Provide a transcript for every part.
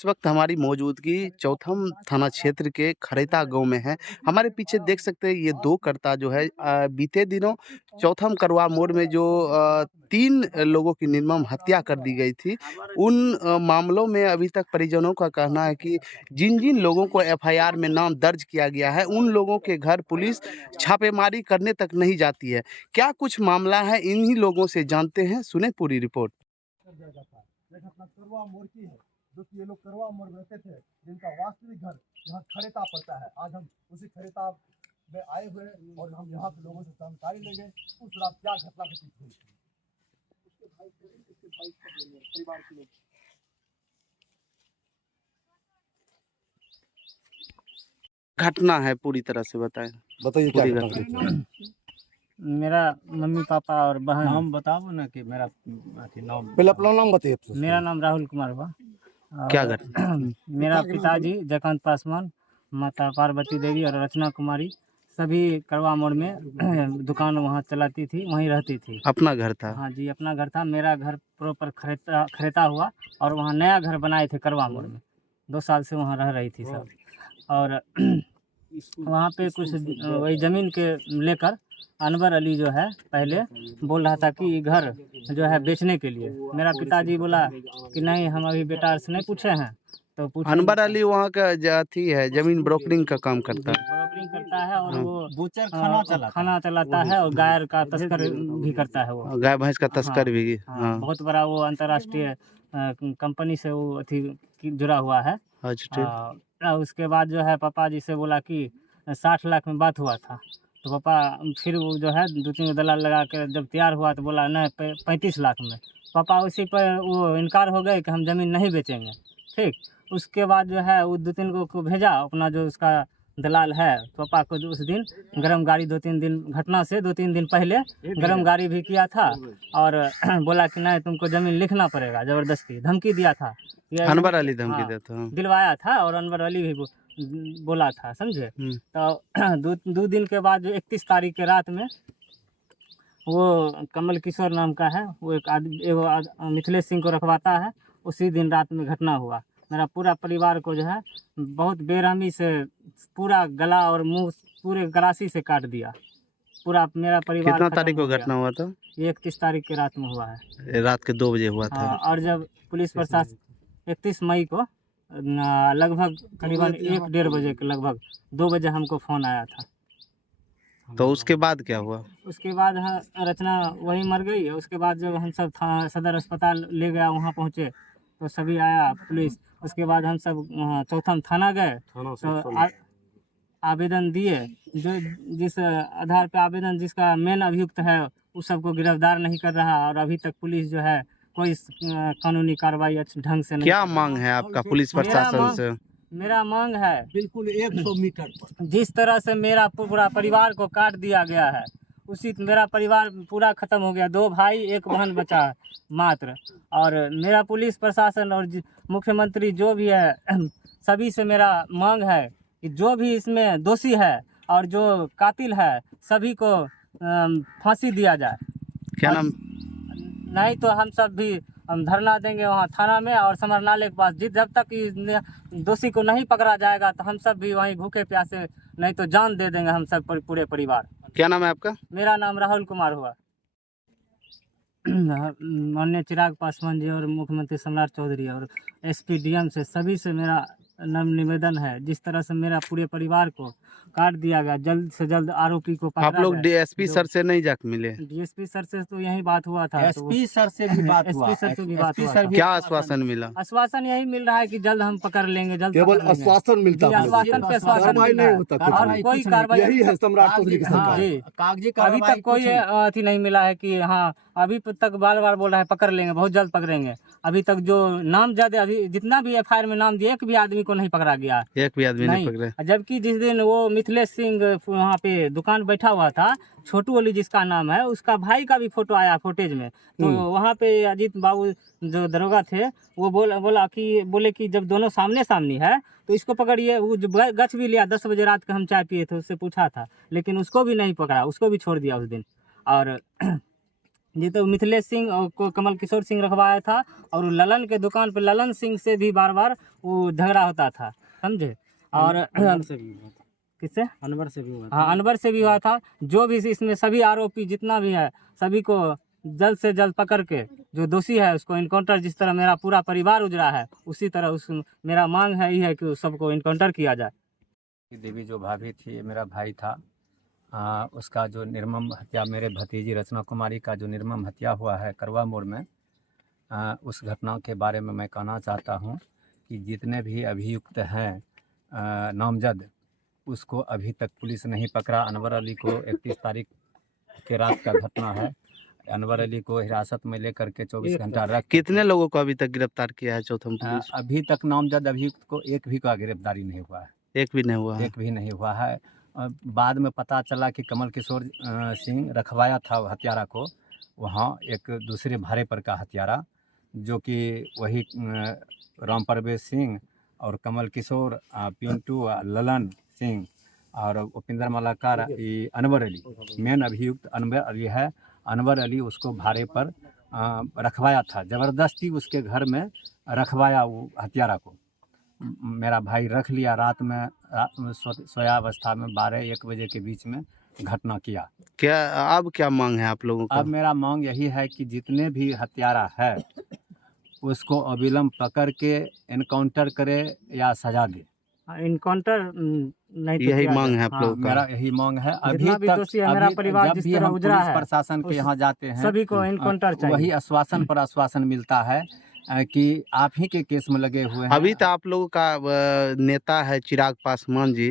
इस वक्त हमारी मौजूदगी चौथम थाना क्षेत्र के खरेता गांव में है। हमारे पीछे देख सकते हैं ये दो करता जो है बीते दिनों चौथम करवा मोड़ में जो 3 लोगों की निर्मम हत्या कर दी गई थी। उन मामलों में अभी तक परिजनों का कहना है कि जिन-जिन लोगों को एफआईआर में नाम दर्ज किया गया है, उन लोगों के घर पुलिस छापेमारी करने तक नहीं जाती है। क्या कुछ मामला है इन्हीं लोगों से जानते हैं, सुने पूरी रिपोर्ट। कर दिया जाता है। एक अपना करवा मोड़ की है, जो कि ये लोग करवा मोड़ में रहते थे, जिनका वास्तविक घर यहाँ खरेता पड़ता है। आज हम उसी खरेता में आए हुए और हम यहाँ के लोगों से जानकारी लेंगे उस रात क्या घटना घटित हुई थी। उसके भाई परिवार के लोग घटना है पूरी तरह से बताएं। बताइए क्या पूरी घटना घटना। घटित हुई। मेरा मम्मी पापा और बहन। नाम बताओ ना कि मेरा नाम। पहले अपना नाम बताइए। मेरा नाम राहुल कुमार हुआ। क्या घटना? मेरा पिताजी जयकांत पासवान, माता पार्वती देवी और रचना कुमारी सभी करवा मोड़ में दुकान वहाँ चलाती थी, वहीं रहती थी। अपना घर था। हाँ जी, अपना घर था। मेरा घर प्रॉपर खरीदा हुआ और वहाँ नया घर बनाए थे करवा मोड़ में। 2 साल से वहाँ रह रही थी सब। और वहाँ पे कुछ वही ज़मीन के लेकर अनवर अली जो है पहले बोल रहा था कि घर जो है बेचने के लिए। मेरा पिताजी बोला कि नहीं, हम अभी बेटा से नहीं पूछे हैं तो अनवर अली वहाँ का जाती है, जमीन ब्रोकरिंग का काम करता है। ब्रोकरिंग करता है और वो बूचर खाना चलाता है और गायर का तस्कर भी करता है वो। गाय भैंस का तस्कर भी। हाँ, बहुत बड़ा वो अंतर्राष्ट्रीय कंपनी से वो अथी जुड़ा हुआ है। उसके बाद जो है पापा जी से बोला कि 60 लाख में बात हुआ था, तो पापा फिर वो जो है 2-3 दलाल लगा के जब तैयार हुआ तो बोला नहीं 35 लाख में। पापा उसी पर वो इनकार हो गए कि हम ज़मीन नहीं बेचेंगे। ठीक, उसके बाद जो है वो 2-3 को भेजा अपना जो उसका दलाल है। पापा को जो उस दिन गरम गाड़ी 2-3 दिन घटना से 2-3 दिन पहले गरम गाड़ी भी किया था और बोला कि नहीं तुमको ज़मीन लिखना पड़ेगा, ज़बरदस्ती धमकी दिया था। अनवर अली धमकी देता है। दिलवाया था और अनवर अली भी बोला था, समझे। तो 2 दिन के बाद जो 31 तारीख के रात में वो कमल किशोर नाम का है, वो एक मिथिलेश सिंह को रखवाता है। उसी दिन रात में घटना हुआ। मेरा पूरा परिवार को जो है बहुत बेरहमी से पूरा गला और मुंह पूरे गलासी से काट दिया। पूरा मेरा परिवार। कितना तारीख को घटना हुआ था? ये 31 तारीख के रात में हुआ है। रात के 2 बजे हुआ था। और जब पुलिस प्रशासन 31 मई को लगभग करीबन 1-1:30 बजे के लगभग 2 बजे हमको फ़ोन आया था। तो उसके बाद क्या हुआ? उसके बाद रचना वहीं मर गई। उसके बाद जब हम सब सदर अस्पताल ले गया, वहाँ पहुँचे तो सभी आया पुलिस। उसके बाद हम सब चौथम थाना गए तो आवेदन दिए। जो जिस आधार पे आवेदन जिसका मेन अभियुक्त है उस सबको गिरफ्तार नहीं कर रहा और अभी तक पुलिस जो है कोई कानूनी कार्रवाई अच्छे ढंग से नहीं। क्या मांग है आपका पुलिस प्रशासन से? मेरा मांग है बिल्कुल 100 मीटर पर जिस तरह से मेरा पूरा परिवार को काट दिया गया है, उसी मेरा परिवार पूरा ख़त्म हो गया। 2 भाई 1 बहन बचा मात्र। और मेरा पुलिस प्रशासन और मुख्यमंत्री जो भी है सभी से मेरा मांग है कि जो भी इसमें दोषी है और जो कातिल है सभी को फांसी दिया जाए। क्या नाम? नहीं तो हम सब भी धरना देंगे वहाँ थाना में और समर नाले के पास। जब तक दोषी को नहीं पकड़ा जाएगा तो हम सब भी वहीं भूखे प्यासे नहीं तो जान दे देंगे हम सब पूरे परिवार। क्या नाम है आपका? मेरा नाम राहुल कुमार हुआ। माननीय चिराग पासवान जी और मुख्यमंत्री सम्राट चौधरी और एसपी डीएम से सभी से मेरा निवेदन है, जिस तरह से मेरा पूरे परिवार को काट दिया गया, जल्द से जल्द आरोपी को पकड़ा। आप लोग डीएसपी सर से नहीं जाके मिले? डीएसपी सर से तो यही बात हुआ था। एसपी सर से भी बात हुआ। एसपी सर से भी बात हुआ। क्या आश्वासन मिला? आश्वासन यही मिल रहा है कि जल्द हम पकड़ लेंगे। जल्द केवल आश्वासन मिलता है, आश्वासन पे आश्वासन नहीं होता और कोई कार्रवाई यही है सम्राट चौधरी की सरकार। कागजी अभी तक कोई अथी नहीं मिला है कि हाँ अभी तक बार बार बोल रहा है पकड़ लेंगे, बहुत जल्द पकड़ेंगे। अभी तक जो नाम ज्यादा अभी जितना भी एफआईआर में नाम दिए एक भी आदमी को नहीं पकड़ा गया। एक भी आदमी नहीं पकड़े। जबकि जिस दिन वो मिथिलेश सिंह वहाँ पे दुकान बैठा हुआ था, छोटू अली जिसका नाम है, उसका भाई का भी फोटो आया फुटेज में। तो वहाँ पे अजीत बाबू जो दरोगा थे वो बोले कि जब दोनों सामने सामने है तो इसको पकड़िए। वो गछ भी लिया। 10 बजे रात को हम चाय पिए थे, उससे पूछा था, लेकिन उसको भी नहीं पकड़ा, उसको भी छोड़ दिया उस दिन। और जी तो मिथिलेश सिंह को कमल किशोर सिंह रखवाया था, और ललन के दुकान पे ललन सिंह से भी बार बार वो झगड़ा होता था, समझे। और अनवर से भी हुआ था। किससे? अनवर से भी हुआ था। हाँ, अनवर से भी हुआ था। जो भी इसमें सभी आरोपी जितना भी है, सभी को जल्द से जल्द पकड़ के जो दोषी है उसको इनकाउंटर, जिस तरह मेरा पूरा परिवार उजड़ा है उसी तरह उस मेरा मांग है ही है कि उस सबको इनकाउंटर किया जाए। देवी जो भाभी थी, मेरा भाई था, उसका जो निर्मम हत्या, मेरे भतीजी रचना कुमारी का जो निर्मम हत्या हुआ है करवा मोड़ में, उस घटना के बारे में मैं कहना चाहता हूँ कि जितने भी अभियुक्त हैं नामजद, उसको अभी तक पुलिस नहीं पकड़ा। अनवर अली को 31 तारीख के रात का घटना है। अनवर अली को हिरासत में लेकर के 24 घंटा रख कितने लोगों को अभी तक गिरफ्तार किया है चौथम पुलिस? अभी तक नामजद अभियुक्त को एक भी का गिरफ्तारी नहीं हुआ है। एक भी नहीं हुआ है। एक भी नहीं हुआ है। बाद में पता चला कि कमल किशोर सिंह रखवाया था हत्यारा को, वहाँ एक दूसरे भारे पर का हत्यारा, जो कि वही राम परवेश सिंह और कमल किशोर, पिंटू, ललन सिंह और उपिंदर मलाकार, ये अनवर अली मेन अभियुक्त अनवर अली है। अनवर अली उसको भारे पर रखवाया था, ज़बरदस्ती उसके घर में रखवाया वो हत्यारा को। मेरा भाई रख लिया, रात में सोया अवस्था में 12-1 बजे के बीच में घटना किया। क्या अब क्या मांग है आप लोगों का? अब मेरा मांग यही है कि जितने भी हत्यारा है उसको अविलंब पकड़ के इनकाउंटर करे या सजा दे। इनकाउंटर नहीं तो यही किया मांग जाए। है आप हाँ, लोगों का? मेरा यही मांग है। अभी जितना भी तक दोषी है, मेरा परिवार जब जिस भी तरह हम उजड़ा पुलिस है, प्रशासन के उस यहाँ जाते हैं, सभी को इनकाउंटर चाहिए। वही आश्वासन पर आश्वासन मिलता है कि आप ही के केस में लगे हुए हैं। अभी तो आप लोगों का नेता है चिराग पासवान जी,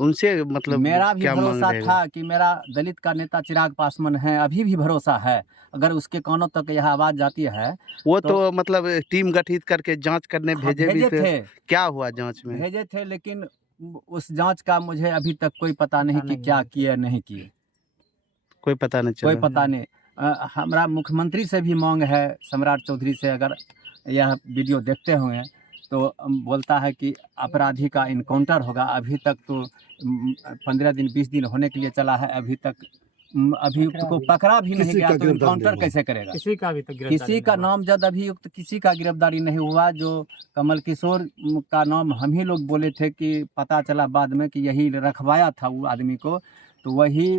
उनसे मतलब मेरा भी क्या मांग भरोसा रहेगा? था कि मेरा दलित का नेता चिराग पासवान है, अभी भी भरोसा है। अगर उसके कानों तक यह आवाज़ जाती है वो तो मतलब टीम गठित करके जांच करने हाँ, भेजे भी थे। थे, क्या हुआ जांच में? भेजे थे, लेकिन उस जांच का मुझे अभी तक कोई पता नहीं कि क्या किए नहीं किए, कोई पता नहीं कोई चला। पता नहीं। हमारा मुख्यमंत्री से भी मांग है, सम्राट चौधरी से, अगर यह वीडियो देखते हुए तो बोलता है कि अपराधी का इनकाउंटर होगा। अभी तक तो 15 दिन 20 दिन होने के लिए चला है, अभी तक अभियुक्त को पकड़ा भी नहीं गया, तो इनकाउंटर कैसे करेगा? किसी का भी तो किसी का नामजद अभियुक्त किसी का गिरफ्तारी नहीं हुआ। जो कमल किशोर का नाम हम ही लोग बोले थे कि पता चला बाद में कि यही रखवाया था वो आदमी को, तो वही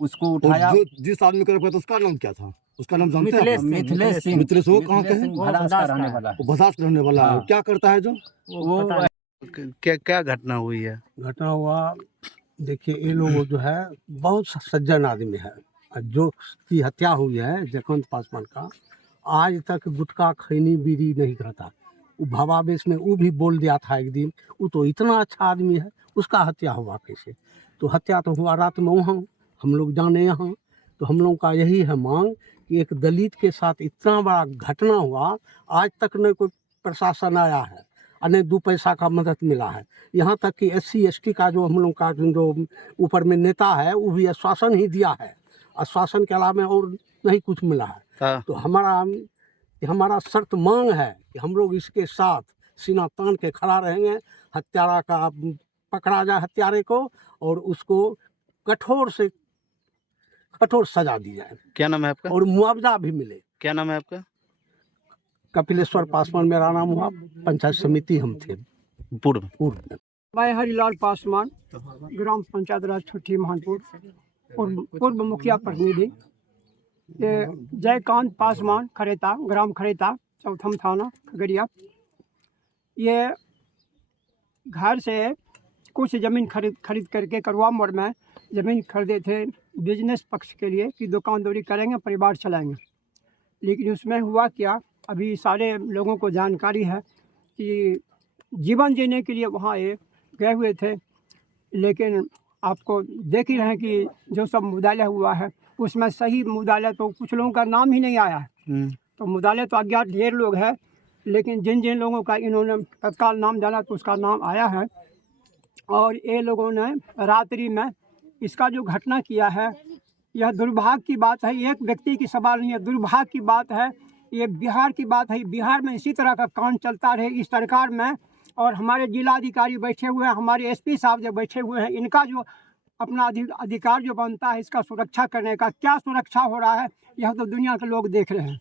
उसको उठाया। जिस आदमी को रखा था उसका नाम क्या था? उसका नाम जानते हैं? मिथिलेश सिंह। मिथिलेश वो कहाँ के हैं? भदास का रहने वाला है। वो भसास रहने वाला है। हाँ। क्या करता है जो? वो क्या क्या घटना हुई है? घटना हुआ, देखिए ये लोग जो है बहुत सज्जन आदमी है। जो की हत्या हुई है जयकांत पासवान का, आज तक गुटखा खैनी बीड़ी नहीं खाता। वो भावावेश में वो भी बोल दिया था एक दिन, वो तो इतना अच्छा आदमी है, उसका हत्या हुआ कैसे? तो हत्या तो हुआ रात में वहाँ, हम लोग जाने यहाँ। तो हम लोग का यही है मांग कि एक दलित के साथ इतना बड़ा घटना हुआ, आज तक न कोई प्रशासन आया है और न 2 पैसा का मदद मिला है। यहाँ तक कि SC ST का जो हम लोग का जो ऊपर में नेता है वो भी आश्वासन ही दिया है, आश्वासन के अलावा और नहीं कुछ मिला है। तो हमारा शर्त मांग है कि हम लोग इसके साथ सीना तान के खड़ा रहेंगे। हत्यारा का पकड़ा जाए, हत्यारे को, और उसको कठोर से कठोर सजा दी जाए क्या नाम है आपका? और मुआवजा भी मिले। क्या नाम है आपका? कपिलेश्वर पासवान मेरा नाम हुआ, पंचायत समिति हम थे पूर्व। पूर्व। मैं हरिलाल पासवान, ग्राम पंचायत राज छठी महानपुर, पूर्व मुखिया प्रतिनिधि। ये जयकांत पासवान खरेता, ग्राम खरेता, चौथम थाना खगड़िया। ये घर से कुछ ज़मीन खरीद करके करवा मोड़ में ज़मीन खरीदे थे बिजनेस पक्ष के लिए कि दुकानदारी करेंगे, परिवार चलाएंगे। लेकिन उसमें हुआ क्या, अभी सारे लोगों को जानकारी है कि जीवन जीने के लिए वहाँ ये गए हुए थे। लेकिन आपको देख ही रहे हैं कि जो सब मुदाला हुआ है उसमें सही मुदाला तो कुछ लोगों का नाम ही नहीं आया है। तो मुदाले तो अज्ञात ढेर लोग हैं, लेकिन जिन जिन लोगों का इन्होंने तत्काल नाम जाना तो उसका नाम आया है। और ये लोगों ने रात्रि में इसका जो घटना किया है, यह दुर्भाग्य की बात है। एक व्यक्ति की सवाल नहीं है, दुर्भाग्य की बात है। ये बिहार की बात है। बिहार में इसी तरह का कांड चलता रहे इस सरकार में, और हमारे जिलाधिकारी बैठे हुए हैं, हमारे SP साहब जो बैठे हुए हैं, इनका जो अपना अधिकार जो बनता है इसका सुरक्षा करने का, क्या सुरक्षा हो रहा है यह तो दुनिया के लोग देख रहे हैं।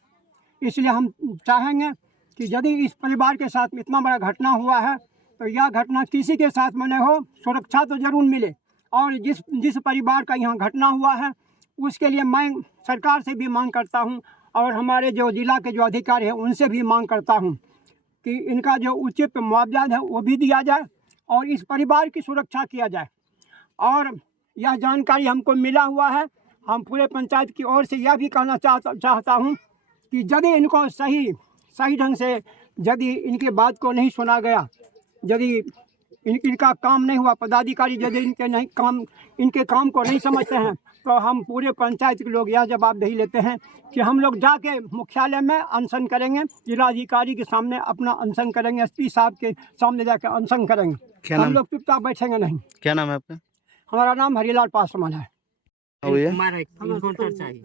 इसलिए हम चाहेंगे कि यदि इस परिवार के साथ इतना बड़ा घटना हुआ है तो यह घटना किसी के साथ में न हो, सुरक्षा तो जरूर मिले। और जिस परिवार का यहाँ घटना हुआ है उसके लिए मैं सरकार से भी मांग करता हूँ और हमारे जो जिला के जो अधिकारी हैं उनसे भी मांग करता हूँ कि इनका जो उचित मुआवजा है वो भी दिया जाए और इस परिवार की सुरक्षा किया जाए। और यह जानकारी हमको मिला हुआ है, हम पूरे पंचायत की ओर से यह भी कहना चाहता हूँ कि यदि इनको सही ढंग से यदि इनकी बात को नहीं सुना गया, यदि इनका काम नहीं हुआ, पदाधिकारी यदि इनके काम को नहीं समझते हैं तो हम पूरे पंचायत के लोग यह जवाबदेही लेते हैं कि हम लोग जाके मुख्यालय में अनशन करेंगे, जिलाधिकारी के सामने अपना अनशन करेंगे, एसपी साहब के सामने जाकर अनशन करेंगे। क्या हम नाम लोग चुपचाप बैठेंगे नहीं। क्या नाम है आपका? हमारा नाम हरिलाल पासवान है। भैया हमारा एक इन्काउंटर चाहिए।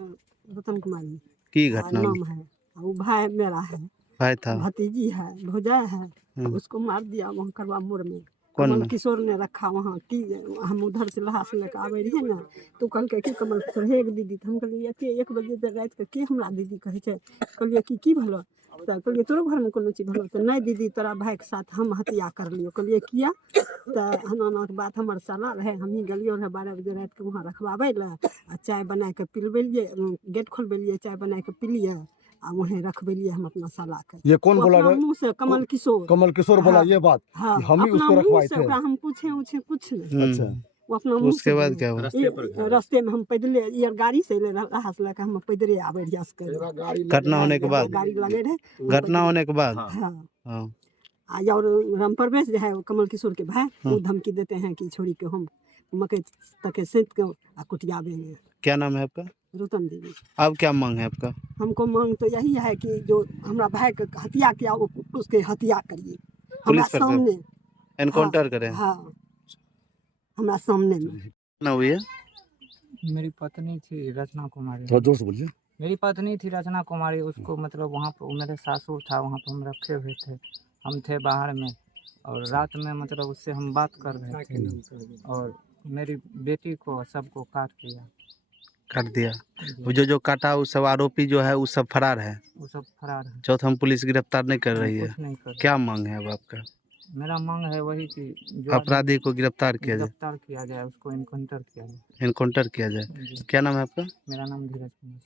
रतन कुमारी की घटना हुई? नाम है, वो भाई मेरा है, भाई था? भतीजी है, भौजाई है, उसको मार दिया वहाँ करवा मोड़ में। कौन कमल में? किशोर ने रखा वहाँ की, हम उधर से लहास लेकर आवे रहिए ना तो कहल कि कमल किशोर हे दीदी, तो हम कहलिए एते 1 बजे देर रात के हमरा दीदी कहे छे, कहलिए की भलो, तो कहलिए तोरो घर में कोनो चीज भलो, तो नहीं दीदी तोरा भाई के साथ हम हत्या कर लियो। कहलिए किया, तो हनाना के बात हमर साला रहे, हम ही गलियो रहे 12 बजे रात के वहाँ रखवावे ला, चाय बना के पिलबेलिए, गेट खोलबेलिए, चाय बना के पिलिए आ वहीं रखबेलिए हम अपना साला के। ये कौन बोला अपना रे? मुंह से कमल किशोर। कमल किशोर बोला ये बात हाँ, कि हम ही अपना उसको मुंह रखवाए से थे। ओकरा हम पूछे कुछ नहीं, अच्छा, वो अपना मुंह उसके से बाद बोले। क्या हुआ? रास्ते में हम पैदले यार गाड़ी से ले हाथ लेकर हम पैदले आवे रियास कर। घटना होने के बाद? गाड़ी लगे रहे घटना होने के बाद? हाँ। हाँ। और राम प्रवेश जो है वो कमल किशोर के भाई, वो धमकी देते हैं कि छोड़ी के हम मकई तक सेंत के आ कुटिया देंगे। क्या नाम है आपका? रुतन देवी। अब क्या मांग है आपका? हमको मांग तो यही है कि जो हमारा भाई का हत्या किया वो उसके हत्या करिए हमारा पुलिस पर सामने। एनकाउंटर करें? हाँ, हमारा सामने में। ना हुई है? मेरी पत्नी थी रचना कुमारी। थोड़ा जोर से बोलिए। मेरी पत्नी थी रचना कुमारी, उसको मतलब वहाँ पर मेरे सासुर था, वहाँ पर हम रखे हुए थे, हम थे बाहर में और रात में मतलब उससे हम बात कर रहे थे और मेरी बेटी को सबको काट दिया। काट दिया? वो जो काटा वो सब आरोपी जो है वो सब फरार है? वो सब फरार है, चौथम पुलिस गिरफ्तार नहीं कर रही है? कुछ नहीं कर रही। क्या मांग है अब आपका? मेरा मांग है वही कि जो अपराधी को गिरफ्तार किया जाए, गिरफ्तार किया जाए, उसको इनकाउंटर किया जाए। एनकाउंटर किया जाए। जी। क्या नाम है आपका? मेरा नाम धीरज कुमार।